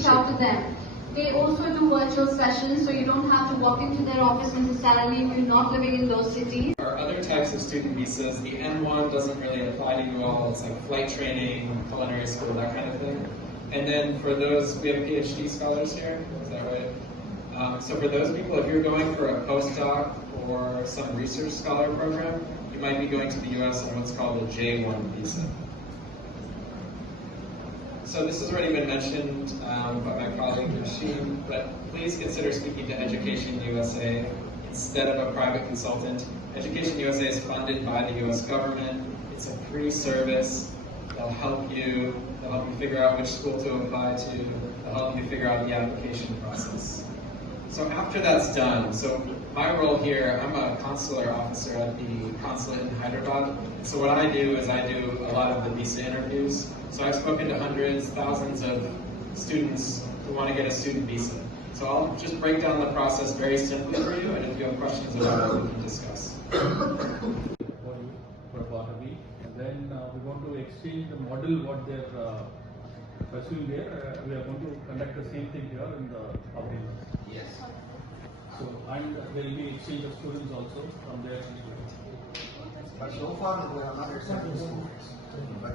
reach out to them. They also do virtual sessions, so you don't have to walk into their office necessarily if you're not living in those cities. There are other types of student visas. The N1 doesn't really apply to you all. It's like flight training, culinary school, that kind of thing. And then for those, we have PhD scholars here, is that right? So for those people, if you're going for a postdoc or some research scholar program, you might be going to the US on what's called a J1 visa. So this has already been mentioned by my colleague Rasheen, but please consider speaking to Education USA instead of a private consultant. Education USA is funded by the US government. It's a free service. They'll help you figure out which school to apply to. They'll help you figure out the application process. So after that's done, so my role here, I'm a consular officer at the Consulate in Hyderabad. So what I do is I do a lot of the visa interviews. So I've spoken to hundreds, thousands of students who want to get a student visa. So I'll just break down the process very simply for you, and if you have questions about it, we can discuss. For about a week, and then we want to exchange the model what they're pursuing there. We are going to conduct the same thing here in the Abdullah. Yes. So, and there will be exchange of students also from there. But so far we have not accepted students. But